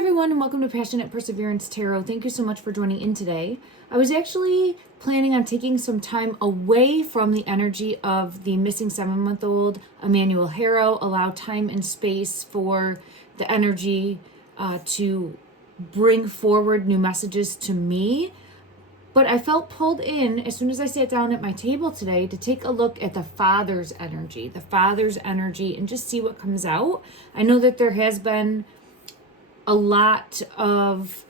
everyone, and welcome to Passionate Perseverance Tarot. Thank you so much for joining in today. I was actually planning on taking some time away from the energy of the missing 7-month-old Emmanuel Harrow, allow time and space for the energy to bring forward new messages to me. But I felt pulled in as soon as I sat down at my table today to take a look at the father's energy, and just see what comes out. I know that there has been a lot of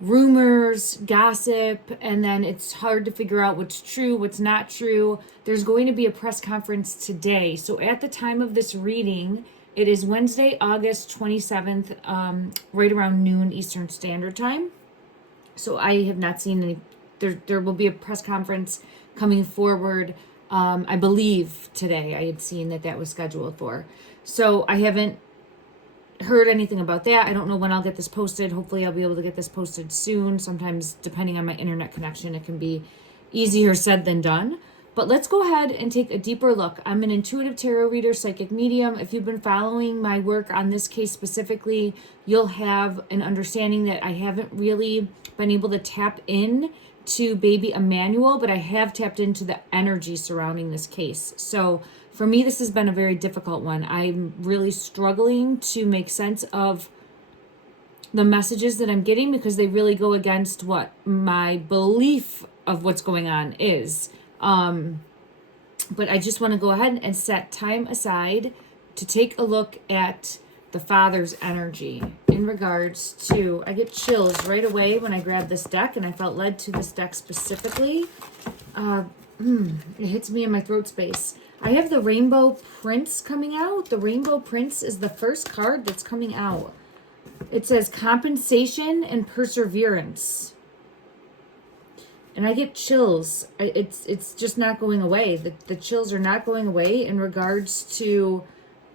rumors, gossip, and then it's hard to figure out what's true, what's not true. There's going to be a press conference today. So at the time of this reading, it is Wednesday, August 27th, right around noon Eastern Standard Time. So I have not seen any, there will be a press conference coming forward. I believe today I had seen that was scheduled for. So I haven't heard anything about that. I don't know when I'll get this posted. Hopefully I'll be able to get this posted soon. Sometimes depending on my internet connection, it can be easier said than done. But let's go ahead and take a deeper look. I'm an intuitive tarot reader, psychic medium. If you've been following my work on this case specifically, you'll have an understanding that I haven't really been able to tap in to baby Emmanuel, but I have tapped into the energy surrounding this case. So for me, this has been a very difficult one. I'm really struggling to make sense of the messages that I'm getting because they really go against what my belief of what's going on is. But I just want to go ahead and set time aside to take a look at the father's energy in regards to, I get chills right away when I grab this deck, and I felt led to this deck specifically. It hits me in my throat space. I have the Rainbow Prince coming out. The Rainbow Prince is the first card that's coming out. It says compensation and perseverance. And I get chills. It's just not going away. The chills are not going away in regards to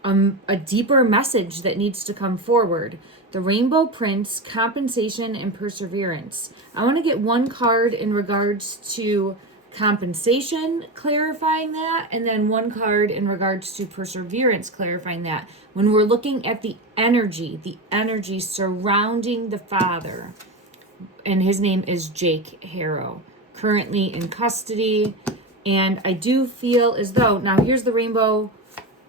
a deeper message that needs to come forward. The Rainbow Prince, compensation and perseverance. I want to get one card in regards to compensation, clarifying that, and then one card in regards to perseverance, clarifying that. When we're looking at the energy surrounding the father, and his name is Jake Harrow, currently in custody. And I do feel as though, now here's the Rainbow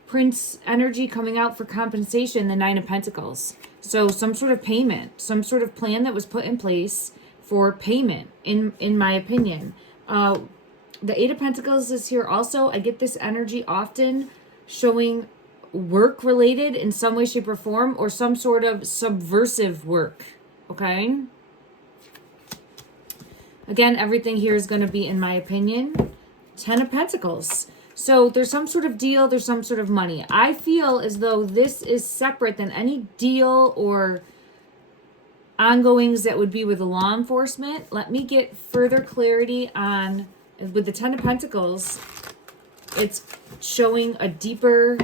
Prince energy coming out for compensation, the Nine of Pentacles. So some sort of payment, some sort of plan that was put in place for payment, in my opinion. The Eight of Pentacles is here also. I get this energy often showing work related in some way, shape, or form, or some sort of subversive work. Okay? Again, everything here is going to be, in my opinion, 10 of Pentacles. So there's some sort of deal, there's some sort of money. I feel as though this is separate than any deal or ongoings that would be with the law enforcement. Let me get further clarity on, with the 10 of Pentacles, it's showing a deeper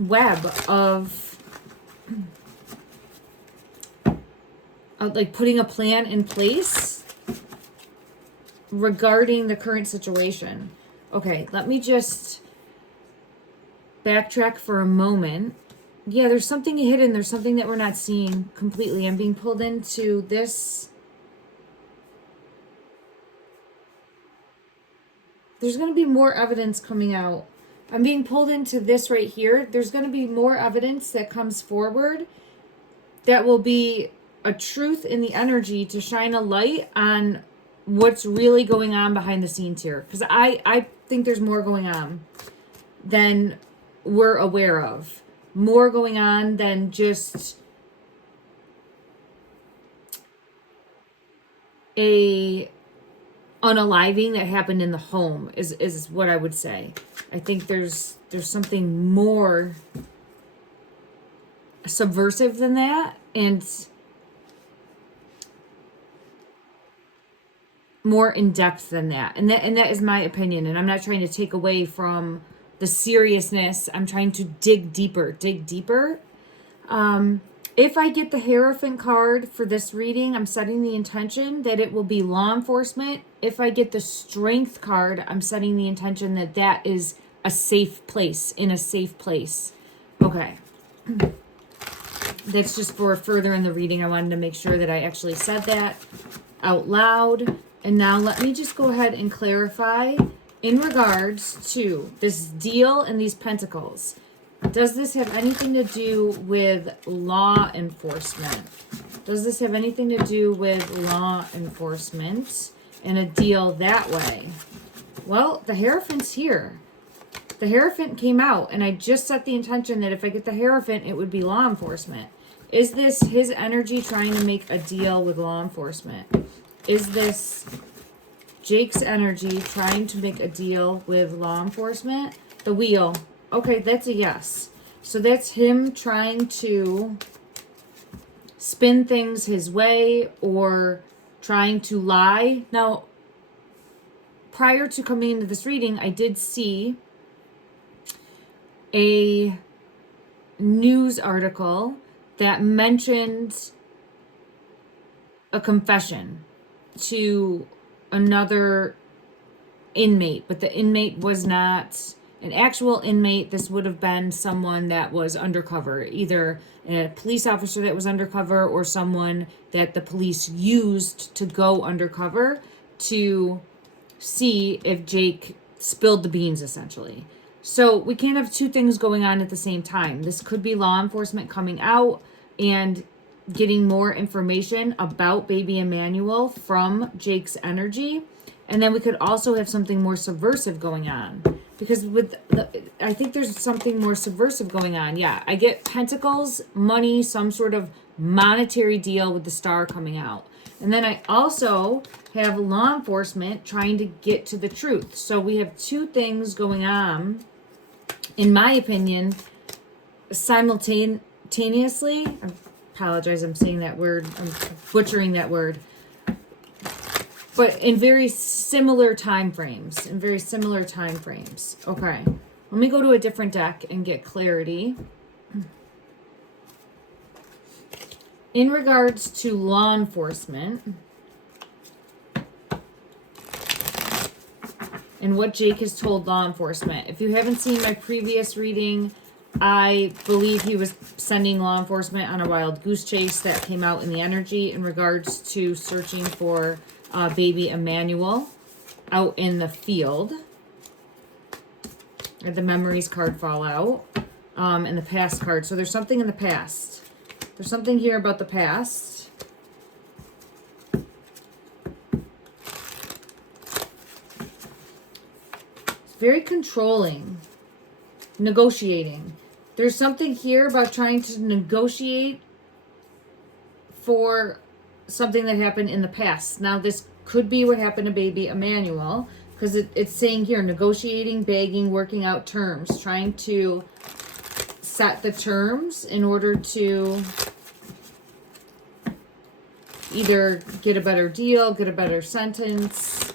web of like putting a plan in place regarding the current situation. Okay, let me just backtrack for a moment. Yeah, there's something hidden. There's something that we're not seeing completely. I'm being pulled into this. There's going to be more evidence coming out. I'm being pulled into this right here. There's going to be more evidence that comes forward that will be a truth in the energy to shine a light on what's really going on behind the scenes here. Because I think there's more going on than we're aware of. More going on than just a unaliving that happened in the home is what I would say. I think there's something more subversive than that, and more in depth than that. And that is my opinion. And I'm not trying to take away from the seriousness. I'm trying to dig deeper. If I get the Hierophant card for this reading, I'm setting the intention that it will be law enforcement. If I get the Strength card, I'm setting the intention that that is a safe place, in a safe place. Okay. that's just for further in the reading. I wanted to make sure that I actually said that out loud. And now let me just go ahead and clarify in regards to this deal and these pentacles. Does this have anything to do with law enforcement? Does this have anything to do with law enforcement and a deal that way? Well, the Hierophant's here. The Hierophant came out, and I just set the intention that if I get the Hierophant, it would be law enforcement. Is this his energy trying to make a deal with law enforcement? Is this Jake's energy trying to make a deal with law enforcement? The Wheel. Okay, that's a yes. So that's him trying to spin things his way or trying to lie. Now, prior to coming into this reading, I did see a news article that mentioned a confession to another inmate, but the inmate was not an actual inmate. This would have been someone that was undercover, either a police officer that was undercover or someone that the police used to go undercover to see if Jake spilled the beans, essentially. So we can't have two things going on at the same time. This could be law enforcement coming out and getting more information about baby Emmanuel from Jake's energy. And then we could also have something more subversive going on. Because I think there's something more subversive going on. Yeah, I get pentacles, money, some sort of monetary deal with the Star coming out. And then I also have law enforcement trying to get to the truth. So we have two things going on, in my opinion, simultaneously. I apologize, I'm saying that word. I'm butchering that word. But in very similar time frames. Okay. Let me go to a different deck and get clarity. In regards to law enforcement and what Jake has told law enforcement. If you haven't seen my previous reading, I believe he was sending law enforcement on a wild goose chase that came out in the energy in regards to searching for baby Emmanuel out in the field. Or the memories card fall out. And the past card. So there's something in the past. There's something here about the past. It's very controlling. Negotiating. There's something here about trying to negotiate for something that happened in the past. Now, this could be what happened to baby Emmanuel, because it's saying here, negotiating, begging, working out terms, trying to set the terms in order to either get a better deal, get a better sentence,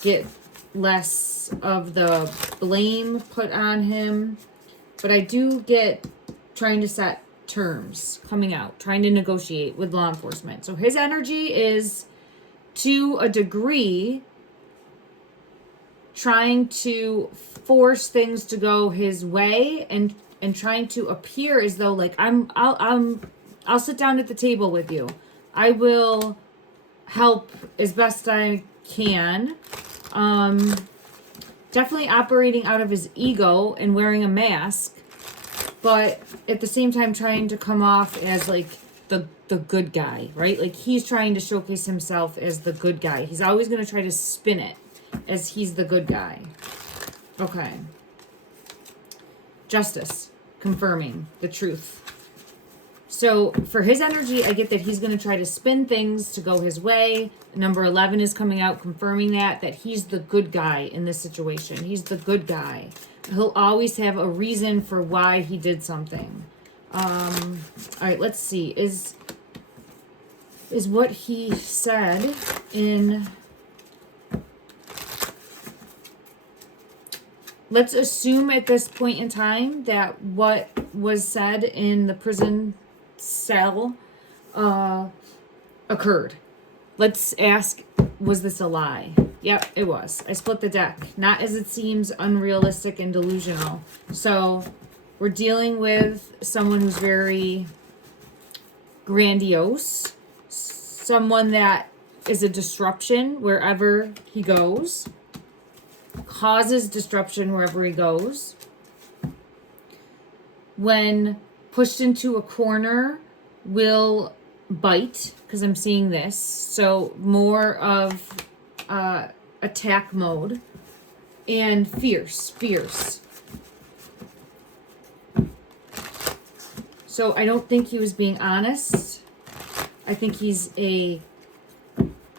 get less of the blame put on him. But I do get trying to set terms coming out, trying to negotiate with law enforcement. So his energy is, to a degree, trying to force things to go his way and trying to appear as though like I'll sit down at the table with you. I will help as best I can. Definitely operating out of his ego and wearing a mask, but at the same time trying to come off as like the good guy, right? Like he's trying to showcase himself as the good guy. He's always going to try to spin it as he's the good guy. Okay. Justice, confirming the truth. So for his energy, I get that he's going to try to spin things to go his way. Number 11 is coming out, confirming that he's the good guy in this situation. He's the good guy. He'll always have a reason for why he did something. All right, let's see. Is what he said in... Let's assume at this point in time that what was said in the prison cell occurred. Let's ask, was this a lie? Yep, it was. I split the deck. Not as it seems unrealistic and delusional. So we're dealing with someone who's very grandiose, someone that is a disruption wherever he goes, causes disruption wherever he goes. When pushed into a corner, will bite, because I'm seeing this. So more of attack mode. And fierce. So I don't think he was being honest. I think he's a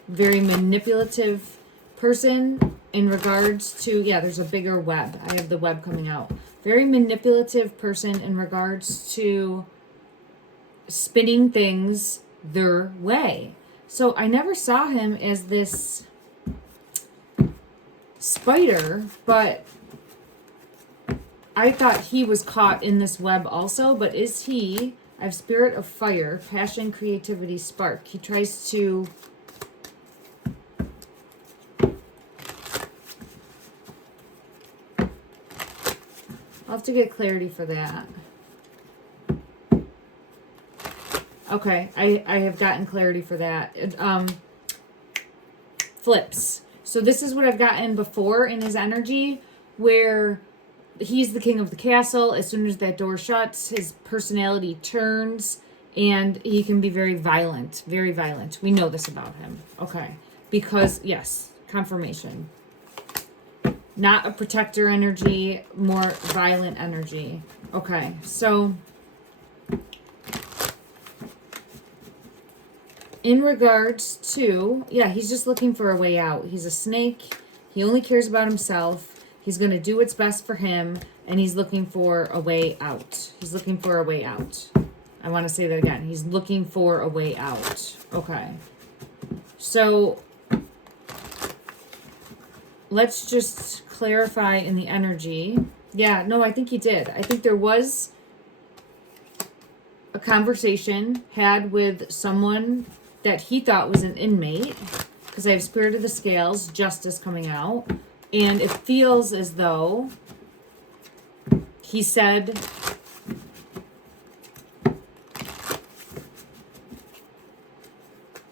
very manipulative person in regards to, yeah, there's a bigger web. I have the web coming out. Very manipulative person in regards to spinning things their way. So I never saw him as this spider, but I thought he was caught in this web also. But is he? I have spirit of fire, passion, creativity, spark. He tries to I'll have to get clarity for that. Okay, I have gotten clarity for that. Flips. So this is what I've gotten before in his energy, where he's the king of the castle. As soon as that door shuts, his personality turns, and he can be very violent. Very violent. We know this about him. Okay. Because, yes, confirmation. Not a protector energy, more violent energy. Okay, so in regards to, yeah, he's just looking for a way out. He's a snake. He only cares about himself. He's going to do what's best for him, and he's looking for a way out. He's looking for a way out. I want to say that again. He's looking for a way out. Okay. So let's just clarify in the energy. Yeah, no, I think he did. I think there was a conversation had with someone that he thought was an inmate, because I have Spirit of the Scales, Justice coming out, and it feels as though he said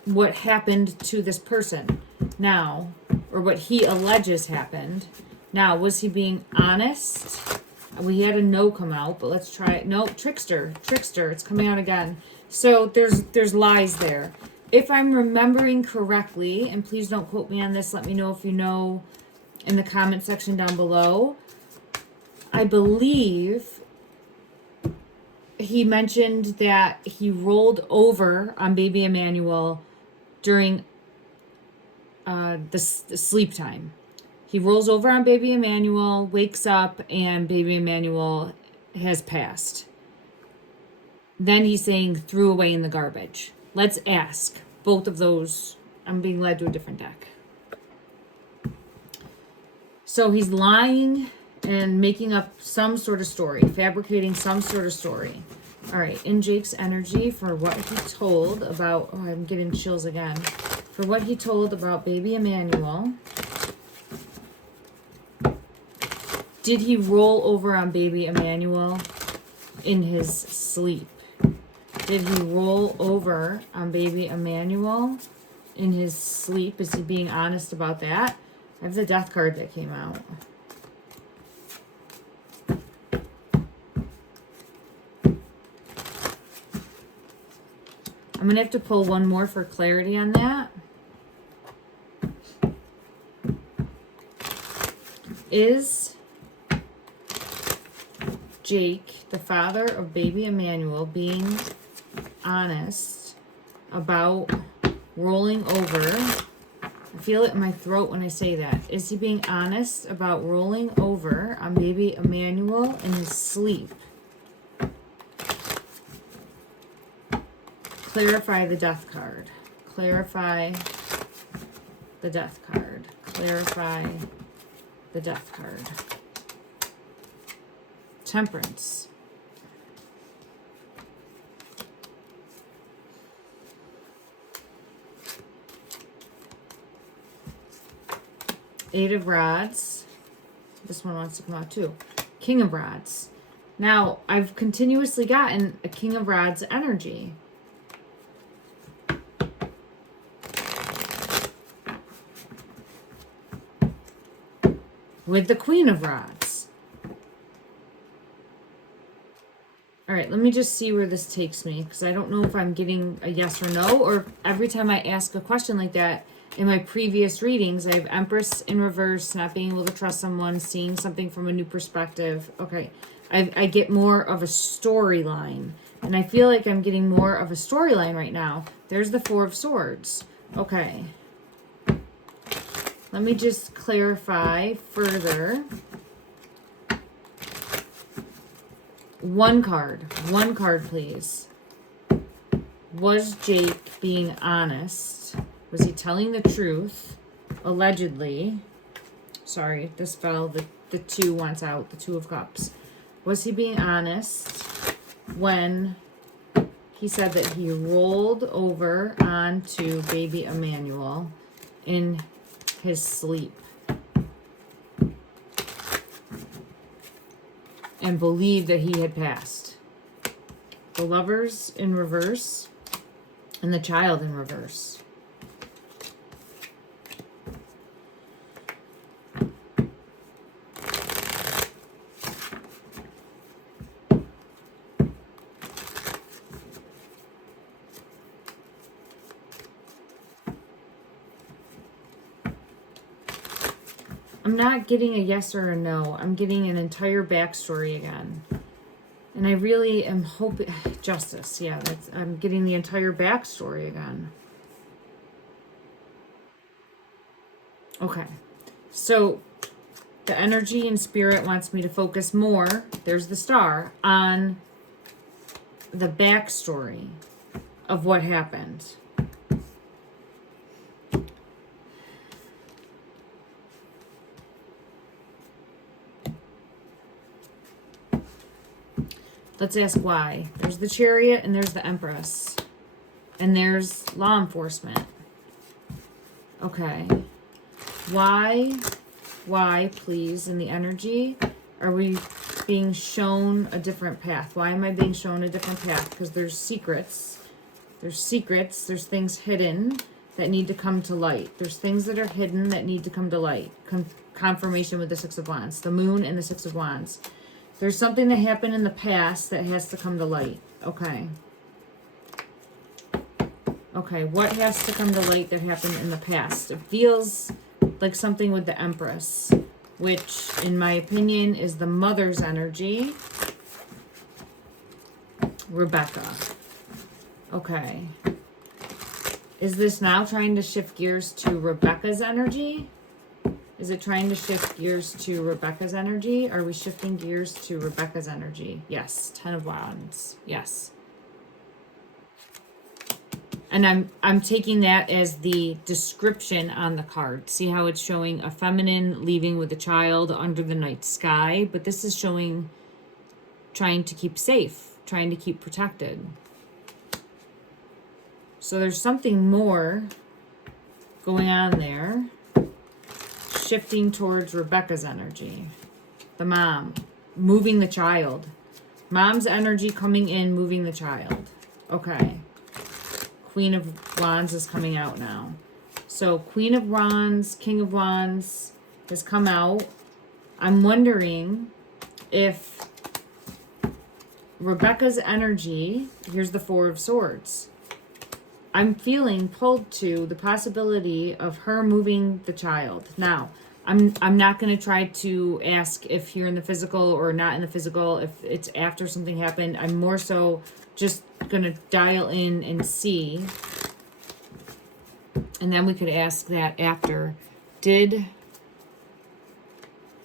what happened to this person now, or what he alleges happened. Now, was he being honest? We had a no come out, but let's try it. No, trickster, it's coming out again. So there's lies there. If I'm remembering correctly, and please don't quote me on this, let me know if you know in the comment section down below. I believe he mentioned that he rolled over on baby Emmanuel during the sleep time. He rolls over on baby Emmanuel, wakes up, and baby Emmanuel has passed. Then he's saying threw away in the garbage. Let's ask both of those. I'm being led to a different deck. So he's lying and making up some sort of story, fabricating some sort of story. All right, in Jake's energy for what he told about, oh, I'm getting chills again. For what he told about baby Emmanuel. Did he roll over on baby Emmanuel in his sleep? Did he roll over on baby Emmanuel in his sleep? Is he being honest about that? I have the death card that came out. I'm going to have to pull one more for clarity on that. Is Jake, the father of baby Emmanuel, being honest about rolling over? I feel it in my throat when I say that. Is he being honest about rolling over on baby Emmanuel in his sleep? Clarify the death card. Clarify the death card. Clarify the death card. Temperance. Eight of Rods. This one wants to come out too. King of Rods. Now, I've continuously gotten a King of Rods energy. with the Queen of Rods. All right, let me just see where this takes me, because I don't know if I'm getting a yes or no, or every time I ask a question like that in my previous readings, I have Empress in reverse, not being able to trust someone, seeing something from a new perspective. Okay, I get more of a storyline, and I feel like I'm getting more of a storyline right now. There's the Four of Swords. Okay. Let me just clarify further. One card, please. Was Jake being honest? Was he telling the truth? Allegedly. Sorry, this fell. The two wants out. The Two of Cups. Was he being honest when he said that he rolled over onto baby Emmanuel in his sleep and believed that he had passed? The Lovers in reverse and the Child in reverse. I'm not getting a yes or a no. I'm getting an entire backstory again. And I really am hoping... Justice, yeah. I'm getting the entire backstory again. Okay. So, the energy and spirit wants me to focus more, there's the Star, on the backstory of what happened. Let's ask why. There's the Chariot and there's the Empress. And there's law enforcement. Okay. Why, please, in the energy, are we being shown a different path? Why am I being shown a different path? Because there's secrets. There's things hidden that need to come to light. There's things that are hidden that need to come to light. Confirmation with the Six of Wands. The Moon and the Six of Wands. There's something that happened in the past that has to come to light. Okay. Okay, what has to come to light that happened in the past? It feels like something with the Empress, which, in my opinion, is the mother's energy. Rebecca. Okay. Is this now trying to shift gears to Rebecca's energy? Is it trying to shift gears to Rebecca's energy? Are we shifting gears to Rebecca's energy? Yes. 10 of Wands. Yes. And I'm taking that as the description on the card. See how it's showing a feminine leaving with a child under the night sky? But this is showing trying to keep safe, trying to keep protected. So there's something more going on there. Shifting towards Rebecca's energy. The mom. Moving the child. Mom's energy coming in, moving the child. Okay. Queen of Wands is coming out now. So Queen of Wands, King of Wands has come out. I'm wondering if Rebecca's energy, here's the Four of Swords. I'm feeling pulled to the possibility of her moving the child. Now, I'm not going to try to ask if you're in the physical or not in the physical, if it's after something happened. I'm more so just going to dial in and see. And then we could ask that after. Did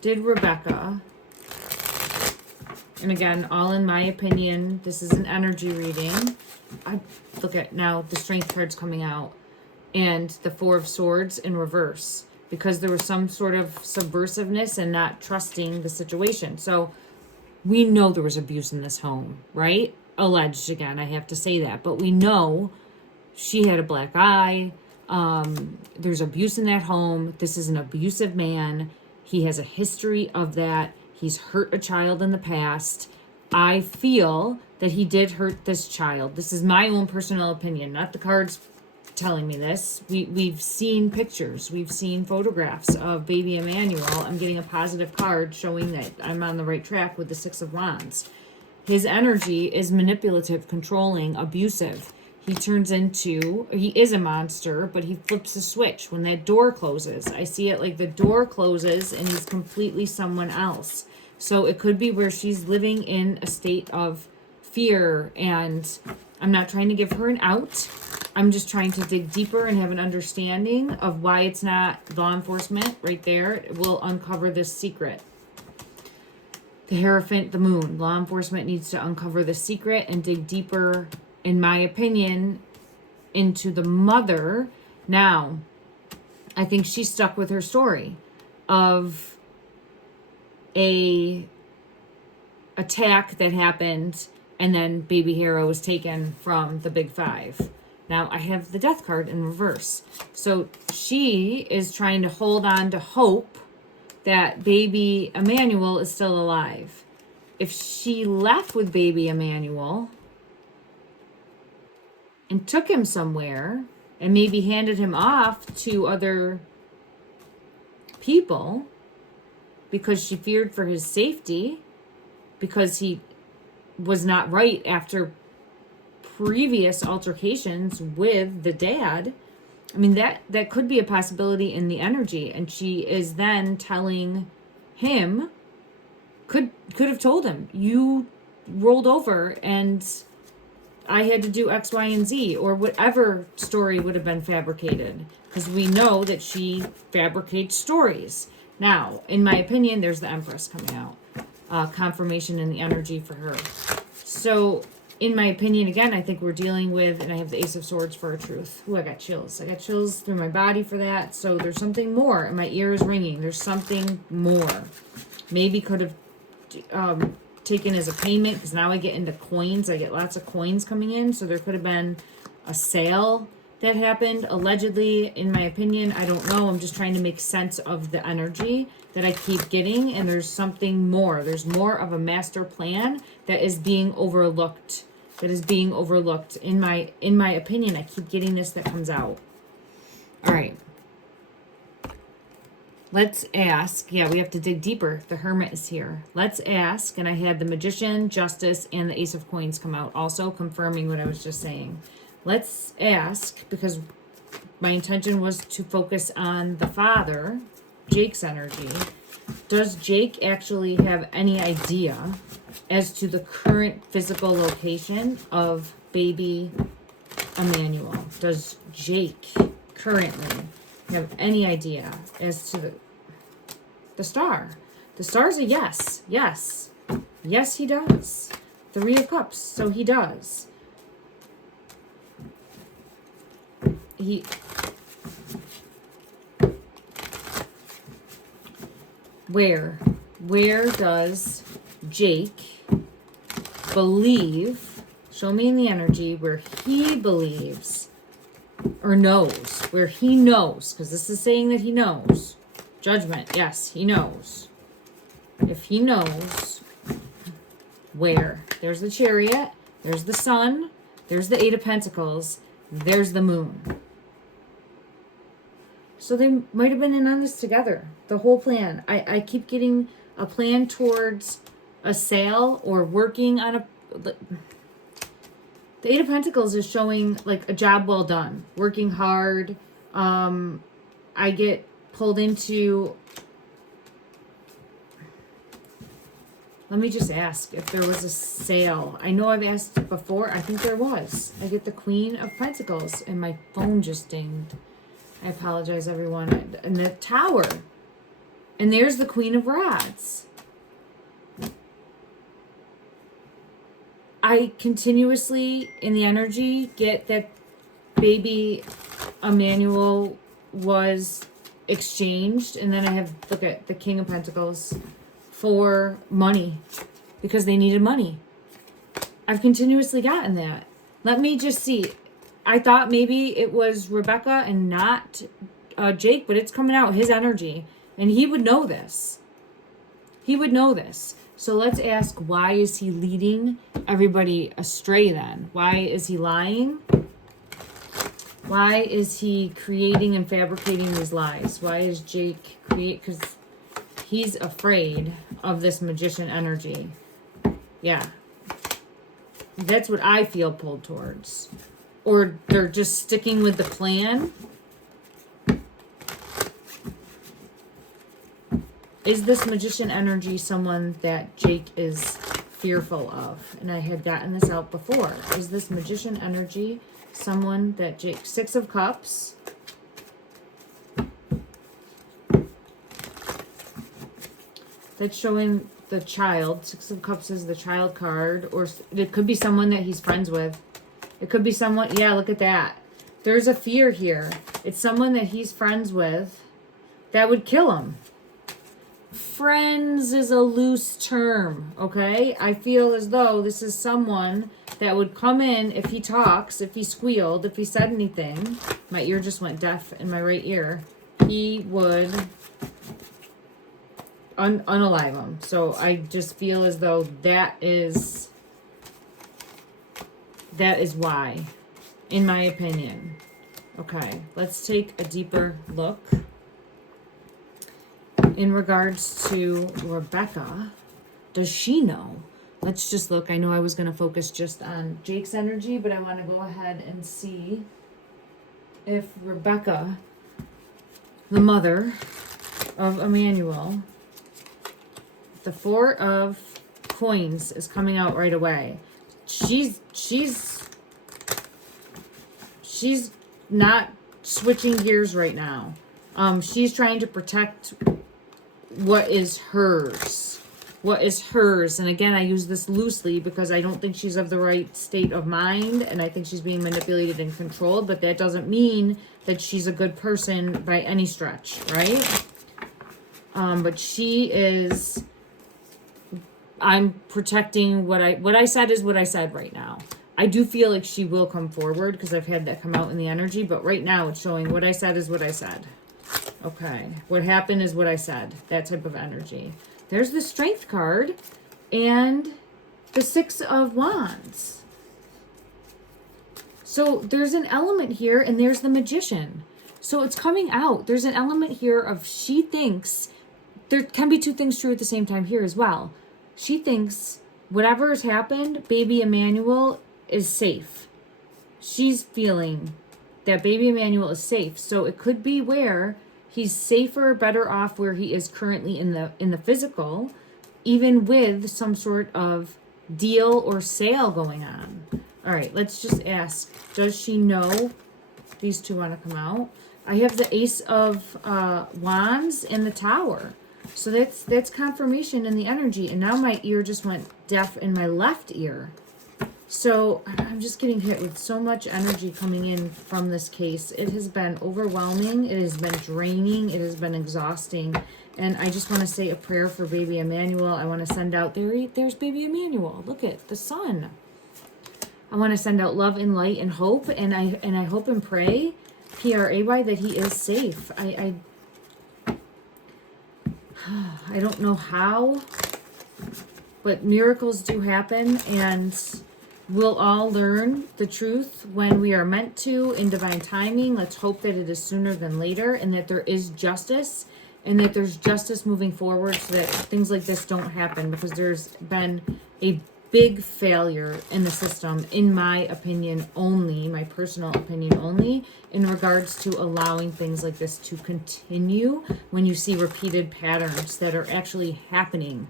Rebecca, and again, all in my opinion, this is an energy reading. Look at now the Strength card's coming out and the Four of Swords in reverse because there was some sort of subversiveness and not trusting the situation. So we know there was abuse in this home, right? Alleged again, I have to say that, but we know she had a black eye. There's abuse in that home. This is an abusive man. He has a history of that. He's hurt a child in the past. I feel that he did hurt this child. This is my own personal opinion, not the cards telling me this. We've seen pictures. We've seen photographs of baby Emmanuel. I'm getting a positive card showing that I'm on the right track with the Six of Wands. His energy is manipulative, controlling, abusive. He is a monster, but he flips a switch when that door closes. I see it like the door closes and he's completely someone else. So it could be where she's living in a state of fear, and I'm not trying to give her an out. I'm just trying to dig deeper and have an understanding of why it's not law enforcement right there. It will uncover this secret. The Hierophant, the moon. Law enforcement needs to uncover the secret and dig deeper, in my opinion, into the mother. Now, I think she's stuck with her story of a attack that happened, and then baby Hero was taken from the Big Five. Now, I have the Death card in reverse. So she is trying to hold on to hope that baby Emmanuel is still alive. If she left with baby Emmanuel and took him somewhere and maybe handed him off to other people because she feared for his safety, because he was not right after previous altercations with the dad. I mean, that could be a possibility in the energy. And she is then telling him, could have told him, you rolled over and I had to do X, Y, and Z, or whatever story would have been fabricated. Because we know that she fabricates stories. Now, in my opinion, there's the Empress coming out. Confirmation in the energy for her. So, in my opinion, again, I think we're dealing with, and I have the Ace of Swords for a truth. Ooh, I got chills. I got chills through my body for that. So there's something more, and my ear is ringing. There's something more. Maybe could have taken as a payment, because now I get into coins. I get lots of coins coming in. So there could have been a sale that happened, allegedly, in my opinion. I don't know. I'm just trying to make sense of the energy that I keep getting, and there's something more. There's more of a master plan that is being overlooked. In my opinion. I keep getting this that comes out. All right. Let's ask. Yeah, we have to dig deeper. The Hermit is here. Let's ask. And I had the Magician, Justice, and the Ace of Coins come out, also confirming what I was just saying. Let's ask, because my intention was to focus on the father, Jake's energy. Does Jake actually have any idea as to the current physical location of baby Emmanuel? Does Jake currently have any idea as to the star? The star's a yes. Yes. Yes, he does. Three of Cups. So he does. Where does Jake believe, show me in the energy, where he believes or knows, where he knows, because this is saying that he knows. Judgment, yes, he knows. If he knows where, there's the Chariot, there's the Sun, there's the Eight of Pentacles, there's the Moon. So they might have been in on this together. The whole plan. I keep getting a plan towards a sale or working on a... The Eight of Pentacles is showing like a job well done. Working hard. I get pulled into... Let me just ask if there was a sale. I know I've asked before. I think there was. I get the Queen of Pentacles and my phone just dinged. I apologize, everyone. And the Tower. And there's the Queen of Rods. I continuously, in the energy, get that baby Emmanuel was exchanged. And then I have, look at the King of Pentacles for money. Because they needed money. I've continuously gotten that. Let me just see. I thought maybe it was Rebecca and not Jake, but it's coming out, his energy. And he would know this. He would know this. So let's ask, why is he leading everybody astray then? Why is he lying? Why is he creating and fabricating these lies? Why is Jake because he's afraid of this magician energy. Yeah. That's what I feel pulled towards. Or they're just sticking with the plan. Is this magician energy someone that Jake is fearful of? And I had gotten this out before. Is this magician energy someone that Jake... Six of Cups. That's showing the child. Six of Cups is the child card. Or it could be someone that he's friends with. It could be someone... Yeah, look at that. There's a fear here. It's someone that he's friends with that would kill him. Friends is a loose term, okay? I feel as though this is someone that would come in if he talks, if he squealed, if he said anything. My ear just went deaf in my right ear. He would unalive him. So I just feel as though that is why, in my opinion. Okay, let's take a deeper look. In regards to Rebecca, does she know? Let's just look. I know I was going to focus just on Jake's energy, but I want to go ahead and see if Rebecca, the mother of Emmanuel, the Four of Coins is coming out right away. She's not switching gears right now. She's trying to protect what is hers. What is hers. And again, I use this loosely because I don't think she's of the right state of mind, and I think she's being manipulated and controlled, but that doesn't mean that she's a good person by any stretch, right? But she is... I'm protecting what I said is what I said right now. I do feel like she will come forward because I've had that come out in the energy, but right now it's showing what I said is what I said. Okay, what happened is what I said. That type of energy. There's the Strength card and the Six of Wands. So there's an element here, and there's the Magician. So it's coming out. There's an element here of she thinks, there can be two things true at the same time here as well. She thinks whatever has happened, baby Emmanuel is safe. She's feeling that baby Emmanuel is safe. So it could be where he's safer, better off where he is currently in the physical, even with some sort of deal or sale going on. All right, let's just ask, does she know these two want to come out? I have the Ace of Wands and the Tower. So that's confirmation in the energy. And now my ear just went deaf in my left ear. So I'm just getting hit with so much energy coming in from this case. It has been overwhelming. It has been draining. It has been exhausting. And I just want to say a prayer for baby Emmanuel. I want to send out, there's baby Emmanuel. Look at the sun. I want to send out love and light and hope. And I hope and pray, P-R-A-Y, that he is safe. I don't know how, but miracles do happen, and we'll all learn the truth when we are meant to in divine timing. Let's hope that it is sooner than later, and that there is justice, and that there's justice moving forward so that things like this don't happen, because there's been a big failure in the system, in my opinion only, my personal opinion only, in regards to allowing things like this to continue when you see repeated patterns that are actually happening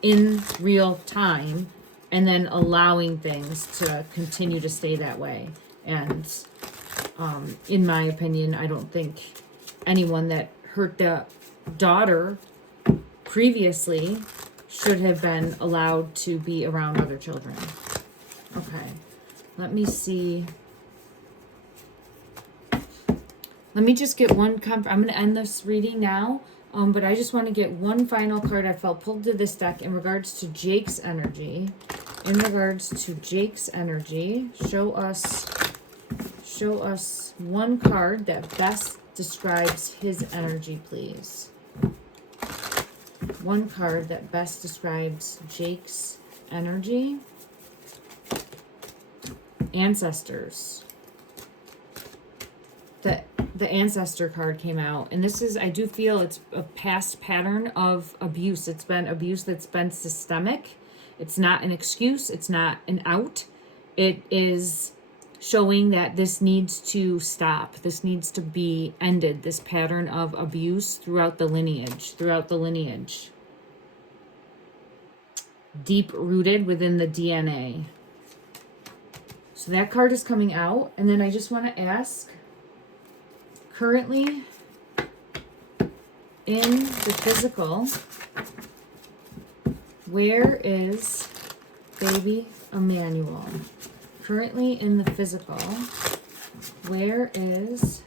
in real time, and then allowing things to continue to stay that way. And in my opinion, I don't think anyone that hurt the daughter previously should have been allowed to be around other children. Okay, let me see. Let me just get one I'm going to end this reading now, but I just want to get one final card I felt pulled to this deck in regards to Jake's energy. In regards to Jake's energy, show us one card that best describes his energy, please. One card that best describes Jake's energy. Ancestors. the ancestor card came out, and this is, I do feel it's a past pattern of abuse. It's been abuse that's been systemic. It's not an excuse. It's not an out. It is showing that this needs to stop. This needs to be ended. This pattern of abuse throughout the lineage, deep rooted within the DNA. So that card is coming out. And then I just want to ask, currently in the physical, where is baby Emmanuel? Currently in the physical, where is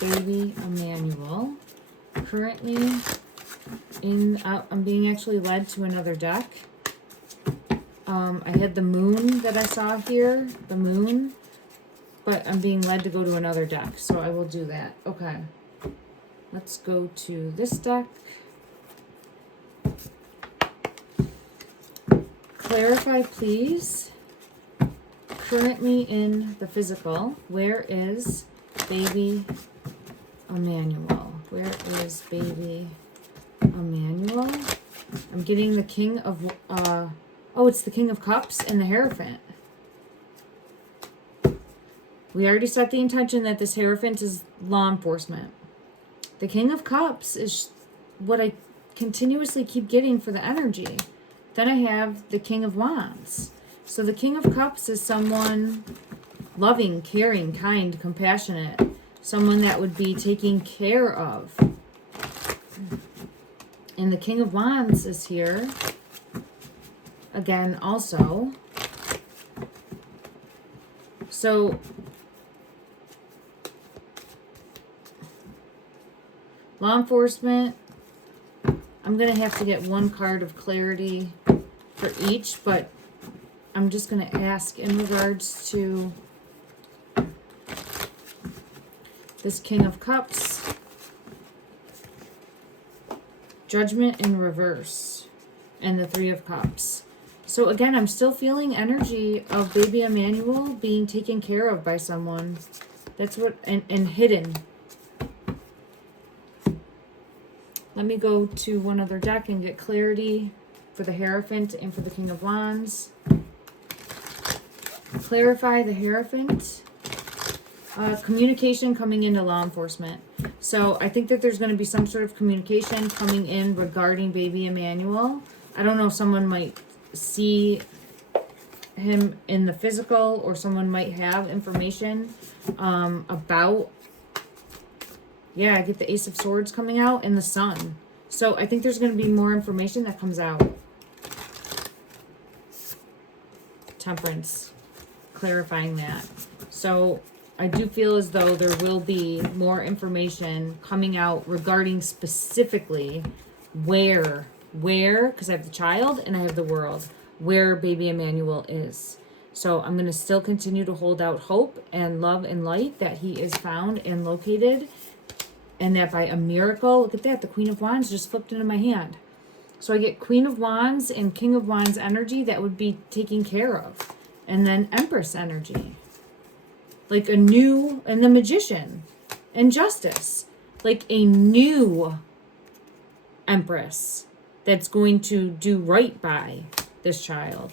baby Emmanuel? Currently in, I'm being actually led to another deck. I had the moon that I saw here, the moon, but I'm being led to go to another deck, so I will do that. Okay, let's go to this deck. Clarify, please. Currently in the physical, where is baby Emmanuel? Where is baby Emmanuel? I'm getting the King of, oh, it's the King of Cups and the Hierophant. We already set the intention that this Hierophant is law enforcement. The King of Cups is what I continuously keep getting for the energy. Then I have the King of Wands. So the King of Cups is someone loving, caring, kind, compassionate. Someone that would be taking care of. And the King of Wands is here. Again, also. So law enforcement, I'm going to have to get one card of clarity for each, but I'm just going to ask in regards to this King of Cups, Judgment in reverse, and the Three of Cups. So again, I'm still feeling energy of baby Emmanuel being taken care of by someone. That's what, and hidden. Let me go to one other deck and get clarity for the Hierophant and for the King of Wands. Clarify the Hierophant. Communication coming into law enforcement. So I think that there's going to be some sort of communication coming in regarding baby Emmanuel. I don't know, someone might see him in the physical, or someone might have information about, yeah, I get the Ace of Swords coming out and the Sun. So I think there's going to be more information that comes out. Temperance. Clarifying that. So I do feel as though there will be more information coming out regarding specifically where, because I have the child and I have the world, where baby Emmanuel is. So I'm going to still continue to hold out hope and love and light that he is found and located, and that by a miracle, look at that, the Queen of Wands just flipped into my hand. So I get Queen of Wands and King of Wands energy that would be taken care of. And then Empress energy. Like a new, and the Magician. And Justice. Like a new Empress that's going to do right by this child.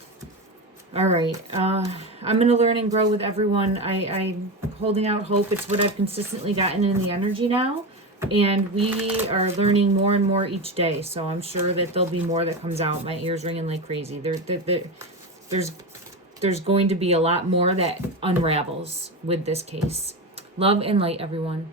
All right. I'm going to learn and grow with everyone. I'm holding out hope. It's what I've consistently gotten in the energy now. And we are learning more and more each day. So I'm sure that there'll be more that comes out. My ears ringing like crazy. There's going to be a lot more that unravels with this case. Love and light, everyone.